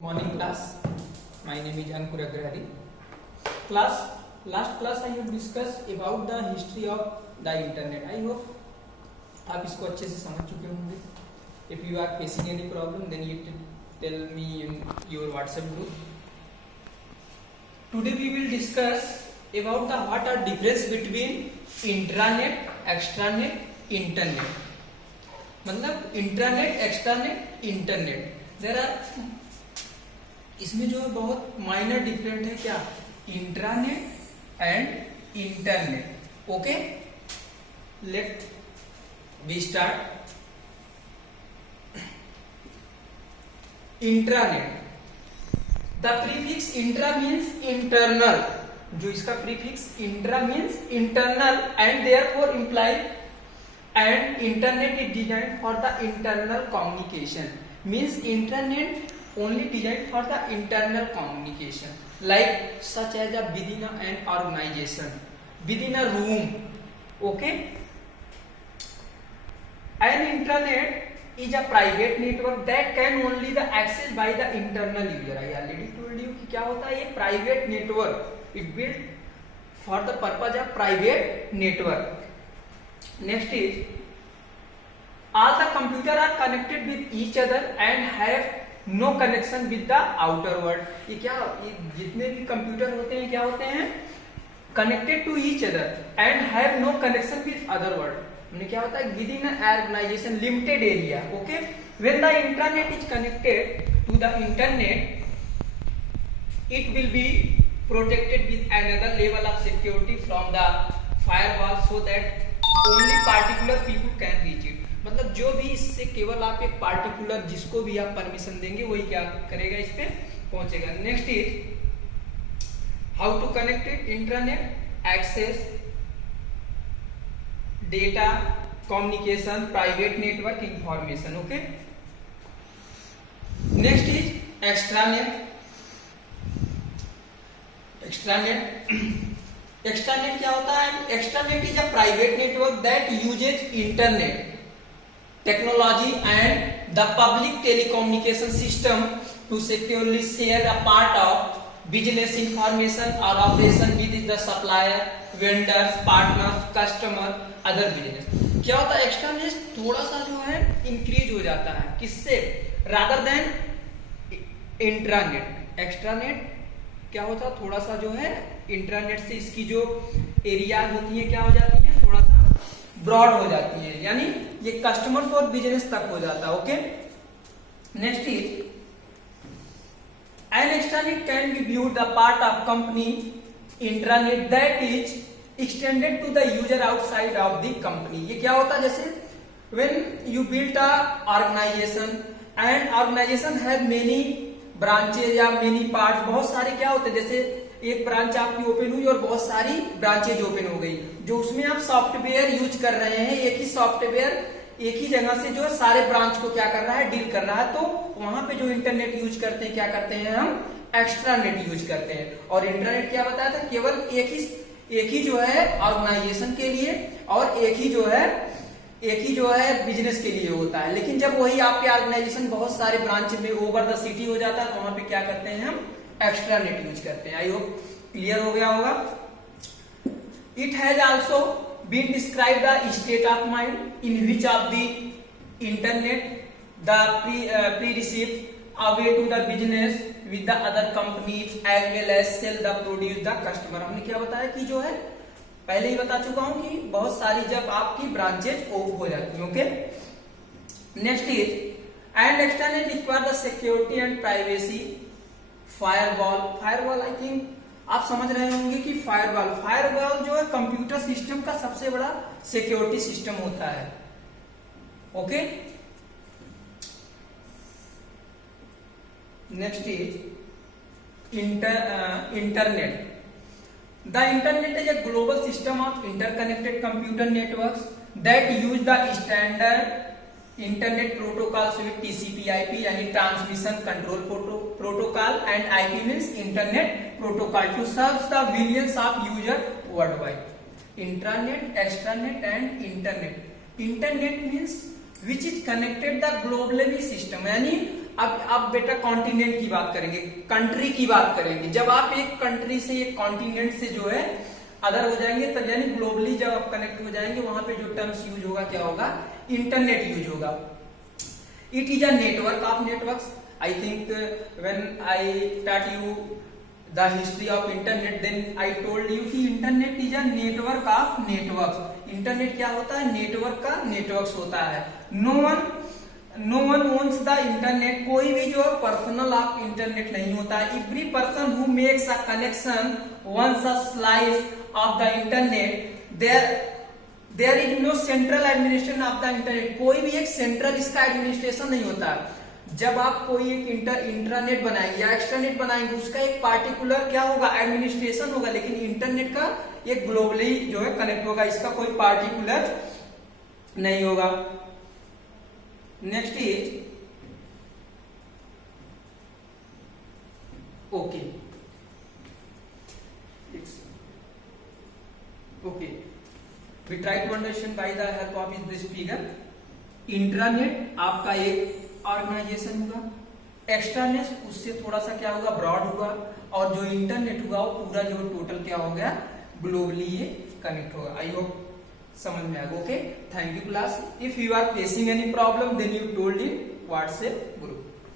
Morning class. My name is Ankur Agrari. Last class I have discussed about the history of the internet. I hope आप इसको अच्छे से समझ चुके होंगे. If you are facing any problem, then you tell me in your WhatsApp group. Today we will discuss about the what are difference between intranet, extranet, internet. मतलब intranet, एक्सट्रानेट, internet. There are इसमें जो है बहुत minor different है क्या, intranet and internet. Okay, let we start. Intranet, the prefix intra means internal. जो इसका prefix intra means internal and therefore employ and internet is designed for the internal communication. Means internet only designed for the internal communication, like such as a within an organization, within a room. Okay, an intranet is a private network that can only the access by the internal user. I already told you कि क्या होता है ये private network. It built for the purpose of private network. Next is all the computer are connected with each other and have no connection with the outer world. ये क्या, ये जितने भी कंप्यूटर होते हैं क्या होते हैं, connected to each other and have no connection with other world. क्या होता है, within organization limited area. Okay, when the internet is connected to the internet it will be protected with another level of security from the firewall so that only particular people can reach it. मतलब जो भी इससे केवल आप एक particular जिसको भी आप परमिशन देंगे वही क्या करेगा, इस पे पहुंचेगा. Next is how to connect it. Internet, access, data, communication, private network, information. Okay, next is extranet. Extranet क्या होता है, extranet is a private network that uses internet technology and the public telecommunication system to securely share a part of business information or operation with the supplier, vendors, partners, customer, other business. क्या होता है, एक्सट्रानेट थोड़ा सा जो है increase हो जाता है किससे, रादर देन इंट्रानेट. एक्सट्रानेट क्या होता है, थोड़ा सा जो है इंट्रानेट से इसकी जो एरियाज होती है क्या हो जाती है, थोड़ा सा ब्रॉड हो जाती है, यानी ये कस्टमर्स और बिजनेस तक हो जाता है. Okay, next is an extranet can be viewed the part of company intranet that is extended to the user outside of the company. ये क्या होता है, जैसे when you build a organisation and organisation have many branches या many parts. बहुत सारे क्या होते हैं, जैसे एक ब्रांच आपकी ओपन हुई और बहुत सारी ब्रांचेज ओपन हो गई, जो उसमें आप सॉफ्टवेयर यूज कर रहे हैं. एक ही सॉफ्टवेयर एक ही जगह से जो है सारे ब्रांच को क्या कर रहा है, डील कर रहा है. तो वहां पे जो इंटरनेट यूज करते हैं क्या करते हैं, हम एक्स्ट्रानेट यूज करते हैं. और इंटरनेट क्या बताया था, केवल एक ही जो है ऑर्गेनाइजेशन के लिए और एक ही जो है बिजनेस के लिए होता है. लेकिन जब वही आपके ऑर्गेनाइजेशन बहुत सारे ब्रांच में ओवर द सिटी हो जाता है तो वहां पे क्या करते हैं, हम एक्स्ट्रानेट यूज करते हैं. आई होप क्लियर हो गया होगा. It has also been describe the state of mind in which of the internet the pre receive away to the business with the other companies as well as sell the produce the customer. हमने क्या बताया कि जो है पहले ही बता चुका हूं कि बहुत सारी जब आपकी ब्रांचेज ओपन हो जाती है. Okay, next is and external require the security and privacy. Firewall I think आप समझ रहे होंगे कि फायरवॉल जो है कंप्यूटर सिस्टम का सबसे बड़ा सिक्योरिटी सिस्टम होता है. Okay, next is internet. The internet is a global system of interconnected computer networks that use the standard internet protocol with TCP/IP यानी transmission control protocol and IP means internet protocol to serve the billions of user world wide. Intranet, extranet and internet. Internet means which is connected the globally system, यानी अब बेटा continent की बात करेंगे, country की बात करेंगे। जब आप एक कंट्री से एक कॉन्टिनेंट से जो है अदर हो जाएंगे, तब यानी ग्लोबली जब आप कनेक्ट हो जाएंगे, वहां पे जो टर्म्स यूज होगा क्या होगा, इंटरनेट यूज होगा। It is a network of networks. I think when I taught you the history of internet, then I told you कि internet is a network of networks. Internet क्या होता है, network का networks होता है। No one owns the internet, कोई भी जो पर्सनल ऑफ इंटरनेट नहीं होता है। Every person who makes a connection owns a slice of the internet, there is no central administration of the internet. कोई भी एक सेंट्रल इसका एडमिनिस्ट्रेशन नहीं होता। जब आप कोई एक इंटरनेट बनाएंगे या एक्सट्रानेट बनाएंगे, उसका एक पार्टिकुलर क्या होगा, एडमिनिस्ट्रेशन होगा। लेकिन इंटरनेट का एक ग्लोबली जो है कनेक्ट होगा, इसका कोई पार्टिकुलर नहीं होगा। Next is okay we try to understand by the help of this figure. Intranet आपका एक ऑर्गेनाइजेशन हुआ, एक्सट्रानेट उससे थोड़ा सा क्या होगा, ब्रॉड हुआ, और जो इंटरनेट हुआ वो पूरा जो टोटल क्या हो गया, ग्लोबली ये कनेक्ट होगा। आई होप समझ में आएगा। Okay, thank you class. If you are facing any problem then you told in WhatsApp group.